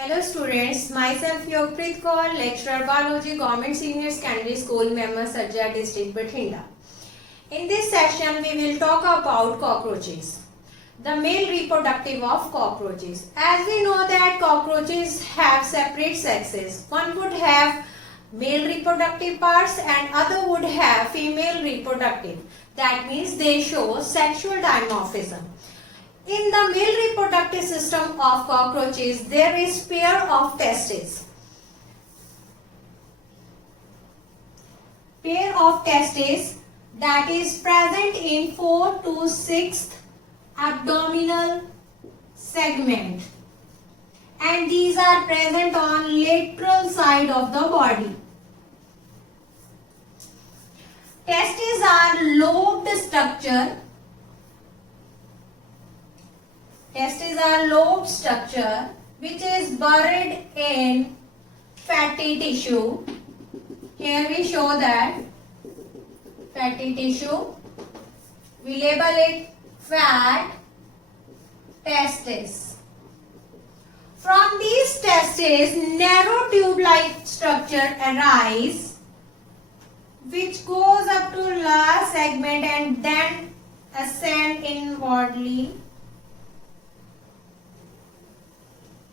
Hello students, myself Yogpreet Kaur, lecturer biology, Government Senior Secondary School, Member Sarja District, Bathinda. In this session, we will talk about cockroaches, the male reproductive of cockroaches. As we know that cockroaches have separate sexes. One would have male reproductive parts and other would have female reproductive. That means they show sexual dimorphism. In the male reproductive system of cockroaches, there is pair of testes. Pair of testes that is present in 4 to 6th abdominal segment, and these are present on lateral side of the body. Testes are lobed structure. Testes are lobed structure which is buried in fatty tissue. Here we show that fatty tissue. We label it fat testes. From these testes, narrow tube-like structure arise which goes up to last segment and then ascend inwardly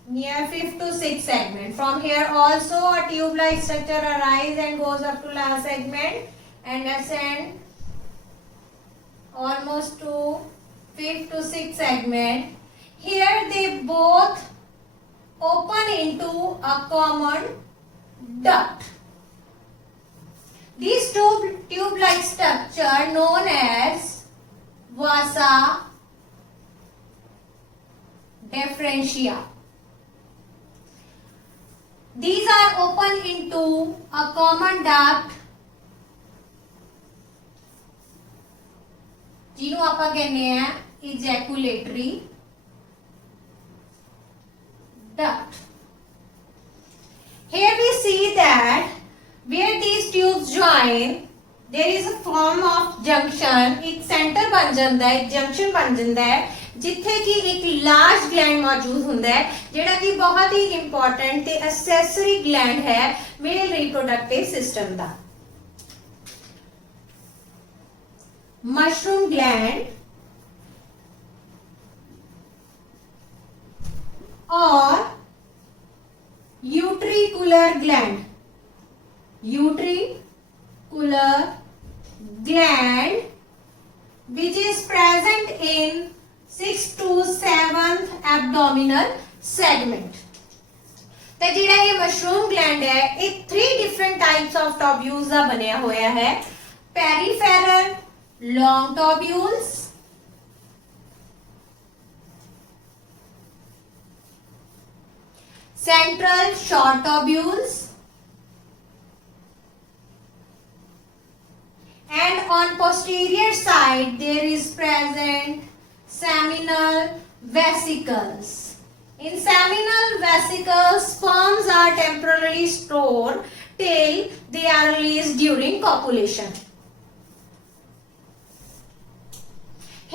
near 5th to 6th segment. From here also a tube-like structure arises and goes up to last segment and ascend almost to 5th to 6th segment. Here they both open into a common duct. This tube-like structure known as vasa deferentia. These are open into a common duct ਜਿਹਨੂੰ ਆਪਾਂ ਕਹਿੰਦੇ ਆ ejaculatory duct. Here we see that where these tubes join, there is a form of junction. एक center बन ਜਾਂਦਾ है, junction बन ਜਾਂਦਾ है ਜਿੱਥੇ ਕਿ ਇੱਕ ਲਾਰਜ ਗਲੈਂਡ ਮੌਜੂਦ ਹੁੰਦਾ ਹੈ ਜਿਹੜਾ ਕਿ ਬਹੁਤ ਹੀ ਇੰਪੋਰਟੈਂਟ ਤੇ ਅਸੈਸਰੀ ਗਲੈਂਡ ਹੈ ਮੇਲ ਰੀਪਰੋਡਕਟਿਵ ਸਿਸਟਮ ਦਾ. ਮਸ਼ਰੂਮ ਗਲੈਂਡ और utricular gland. Utricular gland which is present in 6th to 7th abdominal segment. तो ਜਿਹੜਾ ਇਹ ਮਸ਼ਰੂਮ ਗਲੈਂਡ ਹੈ ਇਹ 3 different types of tubules ਦਾ ਬਣਿਆ ਹੋਇਆ ਹੈ. Peripheral long tubules, central short tubules, and on posterior side there is present seminal vesicles. In seminal vesicles, sperms are temporarily stored till they are released during copulation.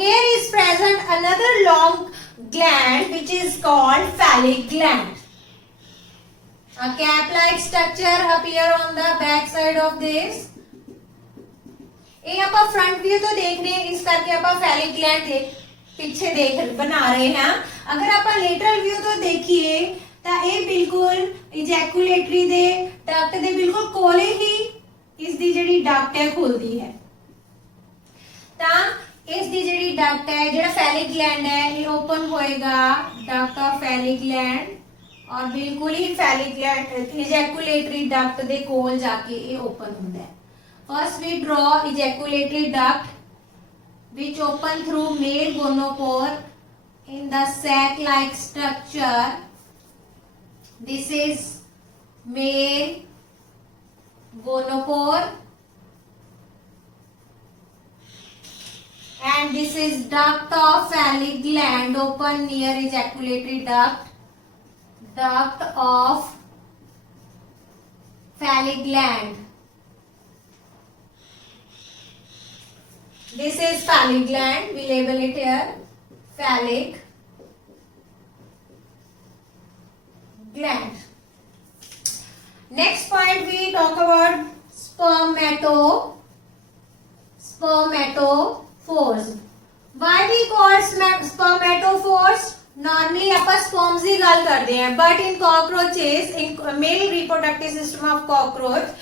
Here is present another long gland which is called phallic gland. A cap-like structure appear on the back side of this. ਇਹ ਆਪਾਂ front view ਤੋਂ ਦੇਖ ਰਹੇ ਹਾਂ ਇਸ ਕਰਕੇ ਆਪਾਂ phallic gland ਦੇਖ ਪਿੱਛੇ ਦੇਖ ਬਣਾ ਰਹੇ ਹਾਂ. ਅਗਰ ਆਪਾਂ lateral view ਤੋਂ ਦੇਖੀਏ ਤਾਂ ਇਹ ਬਿਲਕੁਲ ejaculatory ਦੇ duct ਦੇ ਬਿਲਕੁਲ ਕੋਲੇ ਹੀ ਇਸ ਦੀ ਜਿਹੜੀ duct ਹੈ ਖੁੱਲਦੀ ਹੈ. ਤਾਂ ਇਸ ਦੀ ਜਿਹੜੀ duct ਹੈ ਜਿਹੜਾ phallic gland ਹੈ ਇਹ open ਹੋਏਗਾ duct of phallic gland और बिल्कुल ही phallic gland ejaculatory duct ਦੇ ਕੋਲ ਜਾ ਕੇ ਇਹ open ਹੁੰਦਾ ਹੈ. First we draw ejaculatory duct which open through male gonopore in the sac-like structure. This is male gonopore and this is duct of phallic gland open near ejaculatory duct. Duct of phallic gland. This is phallic gland. We label it here phallic gland. Next point we talk about spermatophores. Why we call spermatophores? Normally ਆਪਾਂ sperms ਦੀ ਗੱਲ ਕਰਦੇ ਹਾਂ, but in cockroaches, in male reproductive system of cockroach,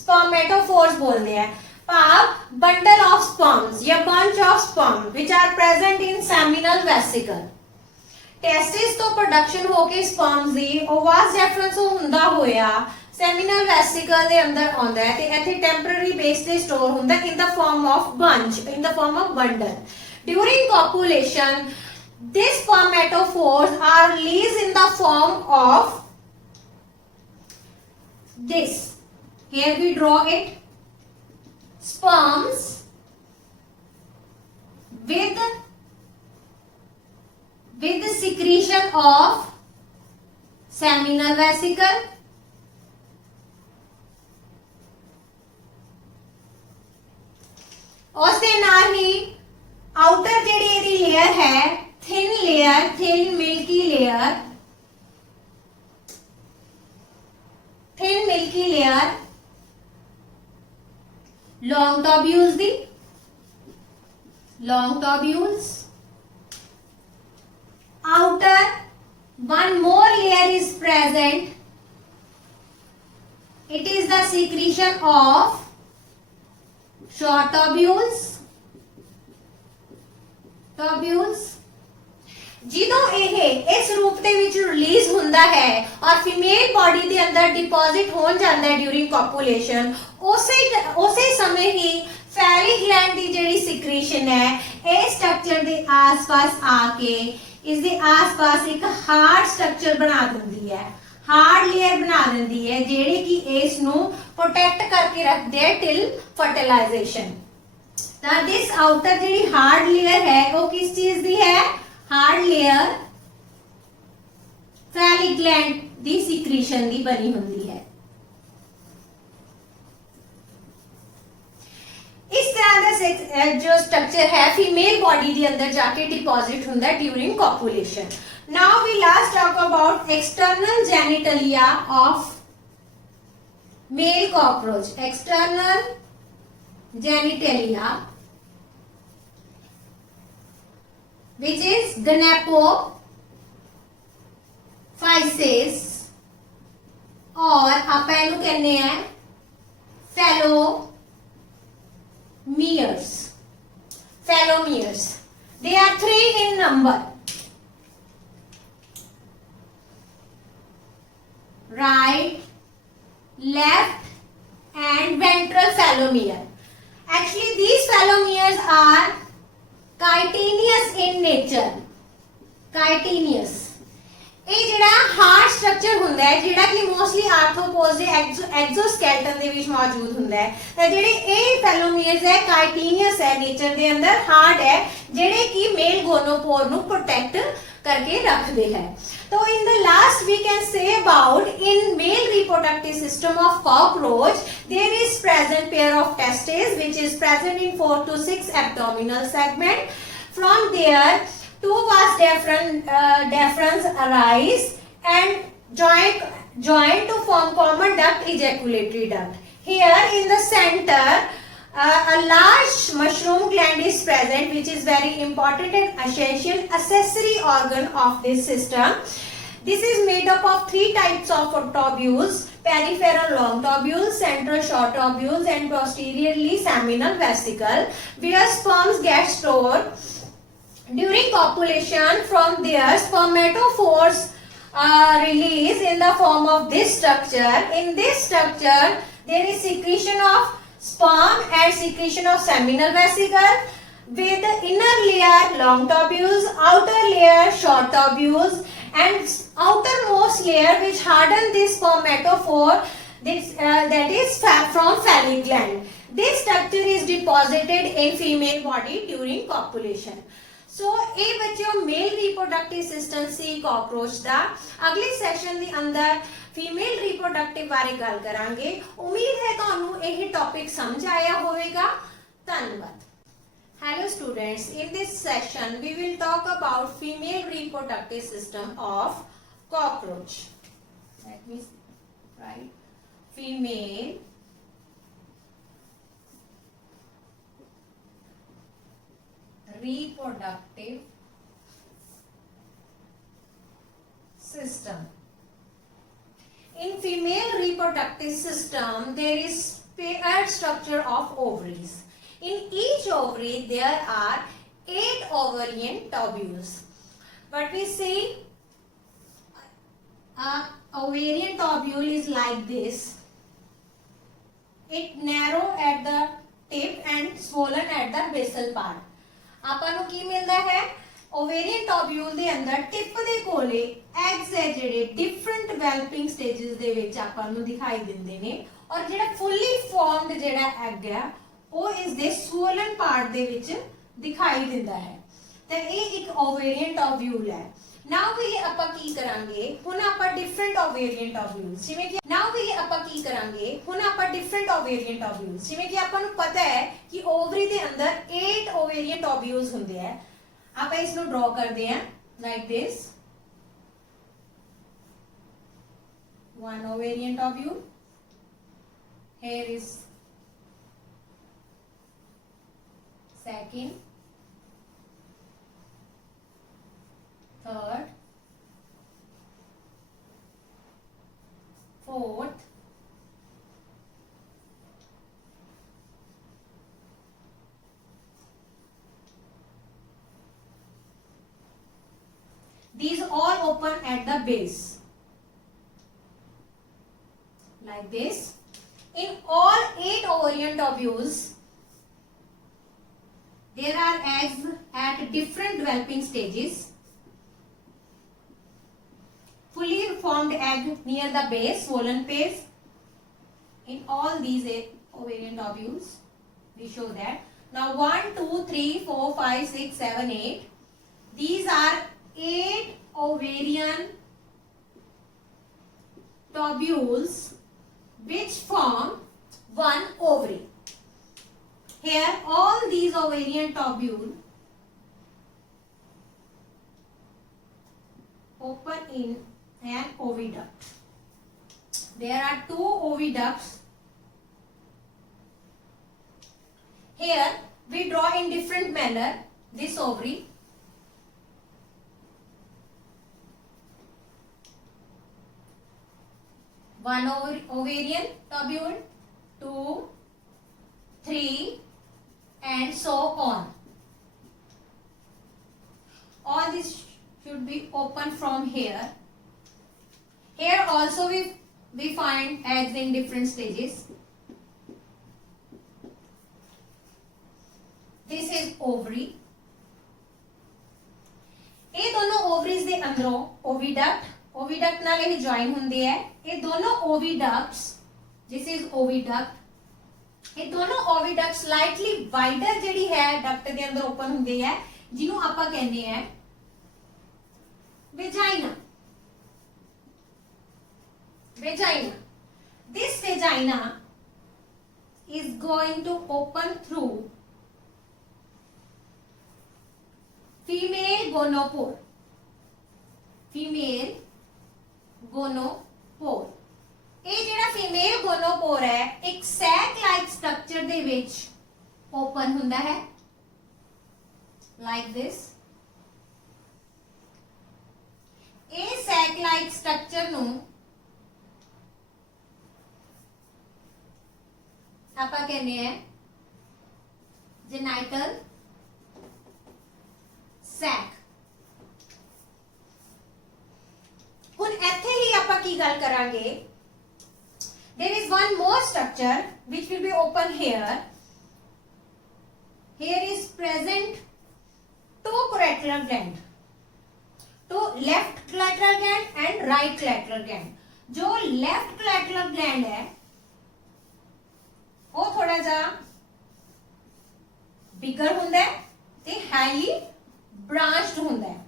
spermatophores बोलते हैं. भाव bundle of sperms या bunch of sperm which are present in seminal vesicle. Testis ਤੋਂ production ਹੋ ਕੇ sperms ਦੀ vas deferens ਹੁੰਦਾ ਹੋਇਆ seminal vesicle ਦੇ ਅੰਦਰ ਆਉਂਦਾ ਹੈ ਤੇ ਇੱਥੇ temporary base ਤੇ store ਹੁੰਦਾ in the form of bunch, in the form of bundle. During copulation, these spermatophores are released in the form of this. Here we draw it. Sperms with the secretion of seminal vesicle. ਉਸ ਦੇ ਨਾਲ ਹੀ outer ਜਿਹੜੀ ਇਹਦੀ layer ਹੈ thin milky layer long tubules. Outer one more layer is present. It is the secretion of short tubules. ਜਦੋਂ ਇਹ ਇਸ ਰੂਪ ਦੇ ਵਿੱਚ ਰਿਲੀਜ਼ ਹੁੰਦਾ ਹੈ ਔਰ ਫੀਮੇਲ ਬਾਡੀ ਦੇ ਅੰਦਰ ਡਿਪੋਜ਼ਿਟ ਹੋਣ ਜਾਂਦਾ ਹੈ ਡਿਊਰਿੰਗ ਕੋਪੂਲੇਸ਼ਨ, ਉਸੇ ਸਮੇਂ ਹੀ ਫੈਲਿਕ ਗਲੈਂਡ ਦੀ ਜਿਹੜੀ ਸਿਕ੍ਰੀਸ਼ਨ ਹੈ ਇਹ ਸਟਰਕਚਰ ਦੇ ਆਸ-ਪਾਸ ਆ ਕੇ ਇਸ ਦੇ ਆਸ-ਪਾਸ ਇੱਕ ਹਾਰਡ ਸਟਰਕਚਰ ਬਣਾ ਦਿੰਦੀ ਹੈ, ਹਾਰਡ ਲੇਅਰ ਬਣਾ ਦਿੰਦੀ ਹੈ ਜਿਹੜੀ ਕਿ ਇਸ ਨੂੰ ਪ੍ਰੋਟੈਕਟ ਕਰਕੇ ਰੱਖਦੇ ਹੈ ਟਿਲ ਫਰਟੀਲਾਈਜੇਸ਼ਨ। ਤਾਂ ਦਿਸ ਆਊਟਰ ਜਿਹੜੀ ਹਾਰਡ ਲੇਅਰ ਹੈ ਉਹ ਕਿਸ ਚੀਜ਼ ਦੀ ਹੈ? ਹਾਰਡ ਲੇਅਰ ਫੈਲਿਕ ਗਲੈਂਡ ਦੀ ਸਿਕ੍ਰੀਸ਼ਨ ਦੀ ਬਣੀ ਹੁੰਦੀ ਹੈ। इस तरह का जो स्ट्रक्चर है फीमेल बॉडी के अंदर जाके डिपॉजिट होता है during copulation. Now we last talk about external genitalia of male cockroach. External genitalia which is gonapophyses और आप इन्हें कहने हैं phelomeres. They are 3 in number. Right, left and ventral phelomere. Actually these phelomeres are chitinous in nature. Chitinous ਇਹ ਜਿਹੜਾ hard structure ਹੁੰਦਾ ਹੈ ਜਿਹੜਾ ਕਿ ਮੋਸਟਲੀ ਆਰਥਰੋਪੋਡਸ ਦੇ ਐਗਜ਼ੋਸਕੈਲਟਨ ਦੇ ਵਿੱਚ ਮੌਜੂਦ ਹੁੰਦਾ ਹੈ ਤਾਂ ਜਿਹੜੇ ਇਹ ਫੈਲੋਮੀਅਰਸ ਹੈ ਕਾਈਟੀਨੀਅਸ ਹੈ ਨੇਚਰ ਦੇ ਅੰਦਰ, ਹਾਰਡ ਹੈ ਜਿਹੜੇ ਕਿ ਮੇਲ ਗੋਨੋਪੋਰ ਨੂੰ ਪ੍ਰੋਟੈਕਟ करके रखते हैं। तो in the last we can say about in male reproductive system of cockroach there is present pair of testes which is present in 4 to 6 abdominal segment. From there two vas deferens arise and join to form common duct, ejaculatory duct. Here in the center a large mushroom gland is present which is very important and essential accessory organ of this system. This is made up of 3 types of tubules: peripheral long tubules, central short tubules and posteriorly seminal vesicle where sperms get stored during copulation. From there spermatophores release in the form of this structure. In this structure there is secretion of sperm and secretion of seminal vesicle with inner layer long tubules, outer layer short tubules and outermost layer which harden this spermatophore that is from phallic gland. This structure is deposited in female body during copulation. सो ये बच्चों male reproductive system सी कॉकरोच दा। अगले सेशन के अंदर female reproductive बारे गल करांगे। उम्मीद है तुहानू यह टॉपिक समझ आया होगा। धन्यवाद। Hello students, in this session we will talk about female reproductive system of cockroach. me write female reproductive system. In female reproductive system, there is paired structure of ovaries. In each ovary, there are 8 ovarian tubules. But we see ovarian tubule is like this. It narrow at the tip and swollen at the basal part. ਆਪਾਂ ਨੂੰ ਕੀ ਮਿਲਦਾ ਹੈ? ओवेरियन ਟੋਬਿਊਲ ਦੇ ਅੰਦਰ ਟਿਪ ਦੇ ਕੋਲੇ ਐਗਸ ਹੈ ਜਿਹੜੇ ਡਿਫਰੈਂਟ ਡਿਵੈਲਪਿੰਗ ਸਟੇजेस ਦੇ ਵਿੱਚ ਆਪਾਂ ਨੂੰ ਦਿਖਾਈ ਦਿੰਦੇ ਨੇ ਔਰ ਜਿਹੜਾ ਫੁੱਲੀ ਫਾਰਮਡ ਜਿਹੜਾ ਐਗ ਹੈ ਉਹ ਇਸ ਦੇ ਸਵੋਲਨ ਪਾਰਟ ਦੇ ਵਿੱਚ ਦਿਖਾਈ ਦਿੰਦਾ ਹੈ ਤੇ ਇਹ ਇੱਕ ओवेरियन ਟੋਬਿਊਲ ਹੈ। ਨਾਓ ਵੀ ਆਪਾਂ ਕੀ ਕਰਾਂਗੇ ਹੁਣ ਆਪਾਂ ਡਿਫਰੈਂਟ ओवेरियन ਟੋਬਿਊਲਸ ਜਿਵੇਂ ਕਿ ਜਿਵੇਂ ਕਿ ਆਪਾਂ ਨੂੰ ਪਤਾ ਹੈ ਕਿ ਓਵਰੀ ਦੇ ਅੰਦਰ 8 ओवेरियन ਟੋਬਿਊਲਸ ਹੁੰਦੇ ਆ। आप इसको ड्रॉ कर दें like this, one ovarian tubule, here is second, third, fourth, these all open at the base like this. In all 8 ovarian tubules there are eggs at different developing stages. Fully formed egg near the base, swollen base. In all these 8 ovarian tubules we show that. Now 1 2 3 4 5 6 7 8, these are 8 ovarian tubules which form one ovary. Here all these ovarian tubules open in an oviduct. There are 2 oviducts. Here we draw in different manner this ovary. One ovarian tubule, 2, 3 and so on. All this should be open from here. Here also we find eggs in different stages. This is ovary. ਇਹ ਦੋਨੋਂ ovaries ਦੇ ਅੰਦਰੋਂ oviduct ਨਾਲ ਇਹ ਜੁਆਇਨ ਹੁੰਦੇ ਹੈ। ਇਹ ਦੋਨੋਂ oviducts, this is oviduct, ਇਹ ਦੋਨੋਂ oviduct slightly wider ਜਿਹੜੀ ਹੈ ਡਕਟ ਦੇ ਅੰਦਰ ਓਪਨ ਹੁੰਦੇ ਹੈ ਜਿਹਨੂੰ ਆਪਾਂ ਕਹਿੰਦੇ ਆ vagina. This vagina is going to open through female gonopore. ਇਹ ਜਿਹੜਾ ਫੀਮੇਲ ਗੋਨੋਪੋਰ ਹੈ ਇੱਕ ਸੈਕ ਲਾਈਕ ਸਟਰਕਚਰ ਦੇ ਵਿੱਚ ਓਪਨ ਹੁੰਦਾ ਹੈ ਲਾਈਕ ਦਿਸ। ਇਹ ਸੈਕ ਲਾਈਕ ਸਟਰਕਚਰ ਨੂੰ ਆਪਾਂ ਕਹਿੰਦੇ ਆ ਜੈਨਾਈਟਲ ਸੈਕ। ਹੁਣ ਇੱਥੇ ਹੀ ਆਪਾਂ ਕੀ ਗੱਲ ਕਰਾਂਗੇ, there is one more structure which will be open here. Here is present 2 collateral gland, 2 left collateral gland and right collateral gland. जो left collateral gland है वो थोड़ा जा bigger ਹੁੰਦਾ है ते highly branched ਹੁੰਦਾ है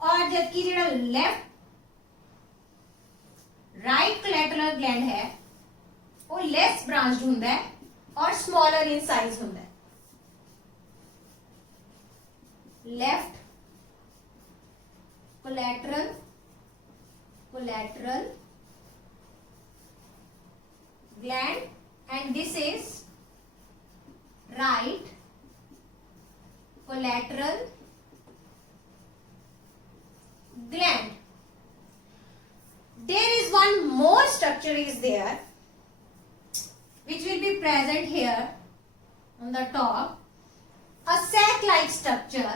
और जबकि ਜਿਹੜਾ left राइट collateral gland है वो लेस ब्रांच्ड ਹੁੰਦਾ है और स्मॉलर इन साइज ਹੁੰਦਾ है। Left collateral gland, and this is right collateral gland. There is one more structure is there which will be present here on the top, a sac like structure.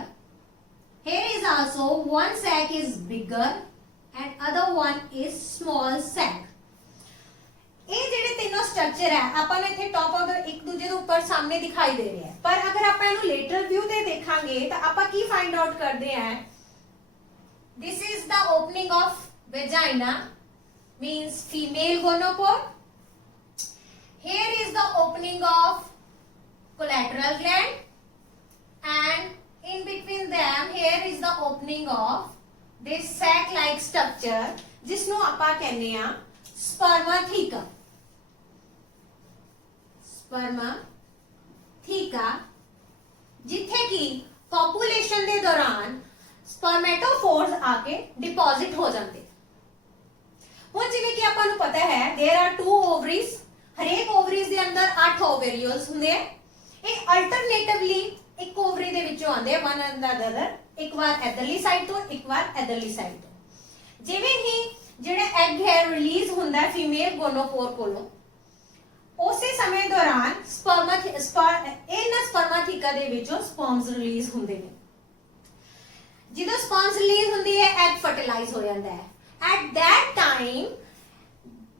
Here is also one sac is bigger and other one is small sac. ਇਹ ਜਿਹੜੇ ਤਿੰਨੋਂ ਸਟਰਕਚਰ ਹੈ ਆਪਾਂ ਨੂੰ ਇੱਥੇ ਟੌਪ ਔਰ ਇੱਕ ਦੂਜੇ ਦੇ ਉੱਪਰ ਸਾਹਮਣੇ ਦਿਖਾਈ ਦੇ ਰਿਹਾ ਹੈ, ਪਰ ਅਗਰ ਆਪਾਂ ਇਹਨੂੰ ਲੇਟਰਲ ਵਿਊ ਤੇ ਦੇਖਾਂਗੇ ਤਾਂ ਆਪਾਂ ਕੀ ਫਾਈਂਡ ਆਊਟ ਕਰਦੇ ਹਾਂ? This is the opening of vagina, means female gonopore. Here is the opening of collateral gland, and in between them here is the opening of this sac like structure जिसਨੂੰ ਆਪਾਂ ਕਹਿੰਦੇ ਆ spermatheca. spermatheca ਜਿੱਥੇ ਕਿ ਕੋਪੂਲੇਸ਼ਨ ਦੇ ਦੌਰਾਨ ਸਪਰਮੈਟੋਫੋਰਸ ਆ ਕੇ ਡਿਪੋਜ਼ਿਟ ਹੋ ਜਾਂਦੇ। ਹੁਣ ਜਿਵੇਂ ਕਿ ਆਪਾਂ ਨੂੰ ਪਤਾ ਹੈ देयर आर 2 ओवरीज, ਹਰੇਕ ਓਵਰੀਜ਼ ਦੇ ਅੰਦਰ 8 ਓਵੇਰੀਓਲਸ ਹੁੰਦੇ ਆ। ਇਹ ਅਲਟਰਨੇਟਿਵਲੀ ਇੱਕ ਓਵਰੀ ਦੇ ਵਿੱਚੋਂ ਆਉਂਦੇ ਆ ਵਨ ਐਂਡ ਅਦਰ, ਇੱਕ ਵਾਰ ਇਧਰਲੀ ਸਾਈਡ ਤੋਂ ਇੱਕ ਵਾਰ ਇਧਰਲੀ ਸਾਈਡ ਤੋਂ। ਜਿਵੇਂ ਹੀ ਜਿਹੜਾ ਐਗ ਹੈ ਰਿਲੀਜ਼ ਹੁੰਦਾ ਹੈ ਫੀਮੇਲ ਗੋਨੋਪੋਰ ਕੋਲੋਂ, ਉਸੇ ਸਮੇਂ ਦੌਰਾਨ ਇਹਨਾਂ ਸਪਰਮਾਥੀਕਾ ਦੇ ਵਿੱਚੋਂ ਸਪਰਮਸ ਰਿਲੀਜ਼ ਹੁੰਦੇ ਨੇ। ਜਦੋਂ ਸਪਰਮਸ ਰਿਲੀਜ਼ ਹੁੰਦੀ ਹੈ ਐਗ ਫਰਟੀਲਾਈਜ਼ ਹੋ ਜਾਂਦਾ ਹੈ। ਐਟ that time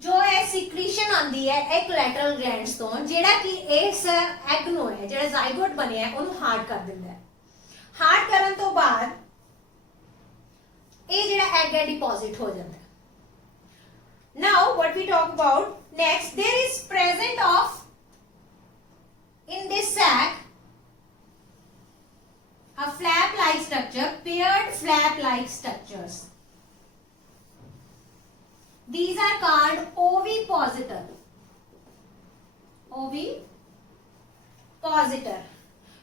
ਜੋ ਹੈ ਸਿਕ੍ਰੀਸ਼ਨ ਆਉਂਦੀ ਹੈ ਇਹ ਕੋਲੈਟਰਲ ਗਲੈਂਡਸ ਤੋਂ, ਜਿਹੜਾ ਕਿ ਇਸ ਐਗ ਨੂੰ ਹੈ ਜਿਹੜਾ ਜ਼ਾਈਗੋਟ ਬਣਿਆ ਹੈ ਉਹਨੂੰ ਹਾਰਡ ਕਰ ਦਿੰਦਾ ਹੈ। ਹਾਰਡ ਕਰਨ ਤੋਂ ਬਾਅਦ ਇਹ ਜਿਹੜਾ ਐਗ ਹੈ ਡਿਪੋਜ਼ਿਟ ਹੋ ਜਾਂਦਾ ਹੈ। Now what we talk about next, there is present of in this sac a flap like structure, paired flap like structures. These are called ovipositor. Ovipositor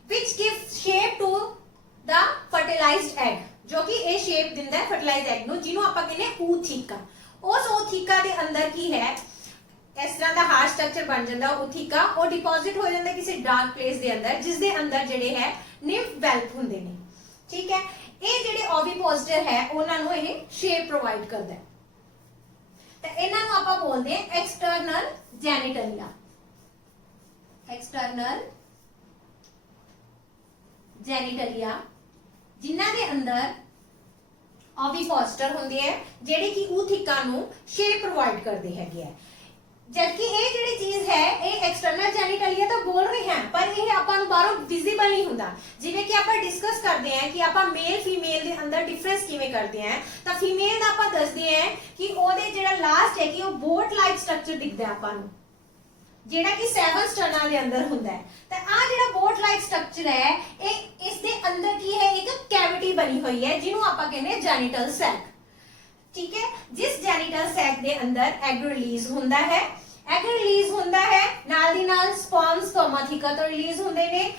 which gives shape to the fertilized egg, जो कि ये shape दिंदा है fertilized egg ਨੂੰ, ਜਿਹਨੂੰ ਆਪਾਂ ਕਹਿੰਦੇ ootheca। ਉਸ ootheca ਦੇ ਅੰਦਰ ਕੀ ਹੈ, ਇਸ ਤਰ੍ਹਾਂ ਦਾ ਹਾਰਡ ਸਟਰਕਚਰ ਬਣ ਜਾਂਦਾ ootheca, ਉਹ ਡਿਪੋਜ਼ਿਟ ਹੋ ਜਾਂਦਾ ਕਿਸੇ ਡਾਰਕ ਪਲੇਸ ਦੇ ਅੰਦਰ, ਜਿਸ ਦੇ ਅੰਦਰ ਜਿਹੜੇ ਹੈ ਨਿੰਫ ਵੈਲਪ ਹੁੰਦੇ ਨੇ। ਠੀਕ ਹੈ, ਇਹ ਜਿਹੜੇ ਓਵੀਪੋਜ਼ਿਟਰ ਹੈ ਉਹਨਾਂ ਨੂੰ ਇਹ ਸ਼ੇਪ ਪ੍ਰੋਵਾਈਡ ਕਰਦਾ ਹੈ। ਤਾਂ ਇਹਨਾਂ ਨੂੰ ਆਪਾਂ ਬੋਲਦੇ ਹਾਂ ਐਕਸਟਰਨਲ ਜੈਨੀਟਲੀਆ। ਐਕਸਟਰਨਲ ਜੈਨੀਟਲੀਆ ਜਿਨ੍ਹਾਂ ਦੇ ਅੰਦਰ ओविपोस्टर ਹੁੰਦੇ ਹੈ ਜਿਹੜੇ ਕਿ ootheca ਨੂੰ ਸ਼ੇਪ ਪ੍ਰੋਵਾਈਡ ਕਰਦੇ ਹੈਗੇ ਆ। ਜਦਕਿ ਇਹ ਜਿਹੜੀ ਚੀਜ਼ ਹੈ ਇਹ ਐਕਸਟਰਨਲ ਜੈਨੀਟਲੀਆ ਤਾਂ ਬੋਲ ਰਹੇ ਹਾਂ, ਪਰ ਇਹ ਆਪਾਂ ਨੂੰ ਬਾਹਰੋਂ ਵਿਜ਼ੀਬਲ ਨਹੀਂ ਹੁੰਦਾ। ਜਿਵੇਂ ਕਿ ਆਪਾਂ ਡਿਸਕਸ ਕਰਦੇ ਹਾਂ ਕਿ ਆਪਾਂ ਮੇਲ ਫੀਮੇਲ ਦੇ ਅੰਦਰ ਡਿਫਰੈਂਸ ਕਿਵੇਂ ਕਰਦੇ ਹਾਂ, ਤਾਂ ਫੀਮੇਲ ਦਾ ਆਪਾਂ ਦੱਸਦੇ ਹਾਂ ਕਿ ਉਹਦੇ ਜਿਹੜਾ ਲਾਸਟ ਹੈ ਕਿ ਉਹ ਬੋਟ ਲਾਈਕ ਸਟਰਕਚਰ ਦਿਖਦਾ ਆਪਾਂ ਨੂੰ, ਜਿਹੜਾ ਕਿ 7 ਸਟਰਨਾ ਦੇ ਅੰਦਰ ਹੁੰਦਾ ਹੈ। ਤਾਂ ਆ ਜਿਹੜਾ ਬੋਟ ਲਾਈਕ ਸਟਰਕਚਰ ਹੈ ਇਹ ਇਸ ਦੇ ਅੰਦਰ ਕੀ ਹੈ, ਇੱਕ ਕੈਵਿਟੀ ਬਣੀ ਹੋਈ ਹੈ ਜਿਹਨੂੰ ਆਪਾਂ ਕਹਿੰਦੇ ਜੈਨੀਟਲ ਸੈਕ। ਠੀਕ ਹੈ, ਜਿਸ ਜੈਨੀਟਲ ਸੈਕ ਦੇ ਅੰਦਰ ਐਗ ਰਿਲੀਜ਼ ਹੁੰਦਾ ਹੈ। ਐਗ ਰਿਲੀਜ਼ ਹੁੰਦਾ ਹੈ ਨਾਲ ਦੀ ਨਾਲ ਸਪਰਮਾਥੀਕਾ ਤੋਂ ਰਿਲੀਜ਼ ਹੁੰਦੇ ਨੇ।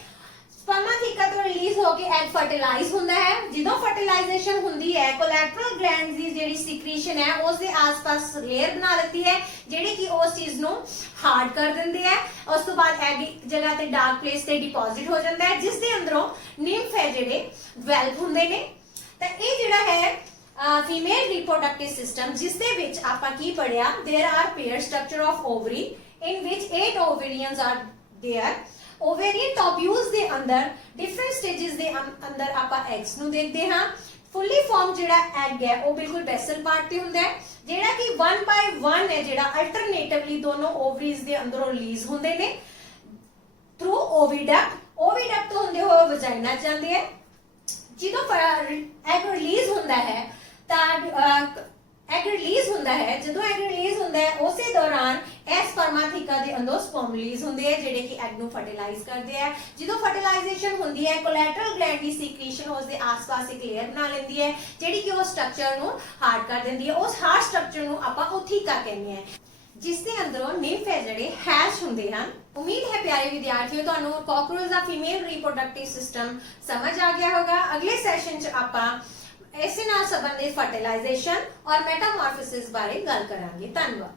ਸਪਰਮਾਥੀਕਾ ਤੋਂ ਰਿਲੀਜ਼ ਹੋ ਕੇ ਐਗ ਫਰਟੀਲਾਈਜ਼ ਹੁੰਦਾ ਹੈ। ਜਦੋਂ ਫਰਟੀਲਾਈਜੇਸ਼ਨ ਹੁੰਦੀ ਹੈ ਕੋਲੈਟਰਲ ਗਲੈਂਡਸ ਦੀ ਜਿਹੜੀ ਸਿਕ੍ਰੀਸ਼ਨ ਹੈ ਉਸ ਦੇ ਆਸ-ਪਾਸ ਲੇਅਰ ਬਣਾ ਲੈਂਦੀ ਹੈ ਜਿਹੜੀ ਕਿ ਉਸ ਚੀਜ਼ ਨੂੰ ਹਾਰਡ ਕਰ ਦਿੰਦੀ ਹੈ। ਉਸ ਤੋਂ ਬਾਅਦ ਐਗ ਇੱਕ ਜਗ੍ਹਾ ਤੇ ਡਾਰਕ ਪਲੇਸ ਤੇ ਡਿਪੋਜ਼ਿਟ ਹੋ ਜਾਂਦਾ ਹੈ ਜਿਸ ਦੇ ਅੰਦਰੋਂ ਨਿੰਫ ਹੈ ਜਿਹੜੇ ਡਿਵੈਲਪ ਹੁੰਦੇ ਨੇ। ਤਾਂ ਇਹ ਜਿਹੜਾ ਹੈ ਫੀਮੇਲ ਰਿਪਰੋਡਕਟਿਵ ਸਿਸਟਮ ਜਿਸ ਦੇ ਵਿੱਚ ਆਪਾਂ ਕੀ ਪੜਿਆ, there are pair structure of ovary in which 8 ovaries are there। Ovarian tubules ਦੇ ਅੰਦਰ ਡਿਫਰੈਂਟ ਸਟੇजेस ਦੇ ਅੰਦਰ ਆਪਾਂ ਐਗਸ ਨੂੰ ਦੇਖਦੇ ਹਾਂ। ਫੁੱਲੀ ਫਾਰਮ ਜਿਹੜਾ ਐਗ ਹੈ ਉਹ ਬਿਲਕੁਲ ਬੈਸਲ ਪਾਰਟ ਤੇ ਹੁੰਦਾ ਹੈ, ਜਿਹੜਾ ਕਿ 1 by 1 ਹੈ ਜਿਹੜਾ ਅਲਟਰਨੇਟਿਵਲੀ ਦੋਨੋਂ ਓਵਰੀਜ਼ ਦੇ ਅੰਦਰੋਂ ਰਿਲੀਜ਼ ਹੁੰਦੇ ਨੇ ਥਰੂ ਓਵੀਡਕਟ। ਓਵੀਡਕਟ ਤੋਂ ਹੁੰਦੇ ਹੋਏ ਵਜਾਈਨਾ ਜਾਂਦੇ ਹੈ। ਜਦੋਂ ਐਗ ਰਿਲੀਜ਼ ਹੁੰਦਾ ਹੈ ਤਾਂ ਐਗ ਰਿਲੀਜ਼ ਹੁੰਦਾ ਹੈ, ਜਦੋਂ ਐਗ ਰਿਲੀਜ਼ ਹੁੰਦਾ ਹੈ ਉਸੇ ਦੌਰਾਨ ਇਹ ਸਪਰਮਾਥੀਕਾ ਦੇ ਅੰਦਰੋਂ ਸਪਰਮ ਰਿਲੀਜ਼ ਹੁੰਦੇ ਆ ਜਿਹੜੇ ਕਿ ਐਗ ਨੂੰ ਫਰਟੀਲਾਈਜ਼ ਕਰਦੇ ਆ। ਜਦੋਂ ਫਰਟੀਲਾਈਜੇਸ਼ਨ ਹੁੰਦੀ ਹੈ ਕੋਲੈਟਰਲ ਗਲੈਂਡ ਦੀ ਸਿਕ੍ਰੀਸ਼ਨ ਉਸ ਦੇ ਆਸ-ਪਾਸ ਇੱਕ ਲੇਅਰ ਬਣਾ ਲੈਂਦੀ ਹੈ ਜਿਹੜੀ ਕਿ ਉਹ ਸਟਰਕਚਰ ਨੂੰ ਹਾਰਡ ਕਰ ਦਿੰਦੀ ਹੈ। ਉਸ ਹਾਰਡ ਸਟਰਕਚਰ ਨੂੰ ਆਪਾਂ ootheca ਕਹਿੰਦੇ ਆ ਜਿਸ ਦੇ ਅੰਦਰੋਂ ਨਿੰਫ ਹੈ ਜਿਹੜੇ ਹੈਚ ਹੁੰਦੇ ਹਨ। ਉਮੀਦ ਹੈ ਪਿਆਰੇ ਵਿਦਿਆਰਥੀਓ ਤੁਹਾਨੂੰ ਕਾਕਰੋਚ ਦਾ ਫੀਮੇਲ ਰਿਪਰੋਡਕਟਿਵ ਸਿਸਟਮ ਸਮਝ ਆ ਗਿਆ ਹੋਗਾ। ਅਗਲੇ ਸੈਸ਼ਨ 'ਚ ਆਪਾਂ ਇਸੇ ਨਾਲ ਸੰਬੰਧਿਤ ਫਰਟੀਲਾਈਜੇਸ਼ਨ ਔਰ ਮੈਟਾਮੋਰਫੋਸਿਸ ਬਾਰੇ ਗੱਲ ਕਰਾਂਗੇ। ਧੰਨਵਾਦ।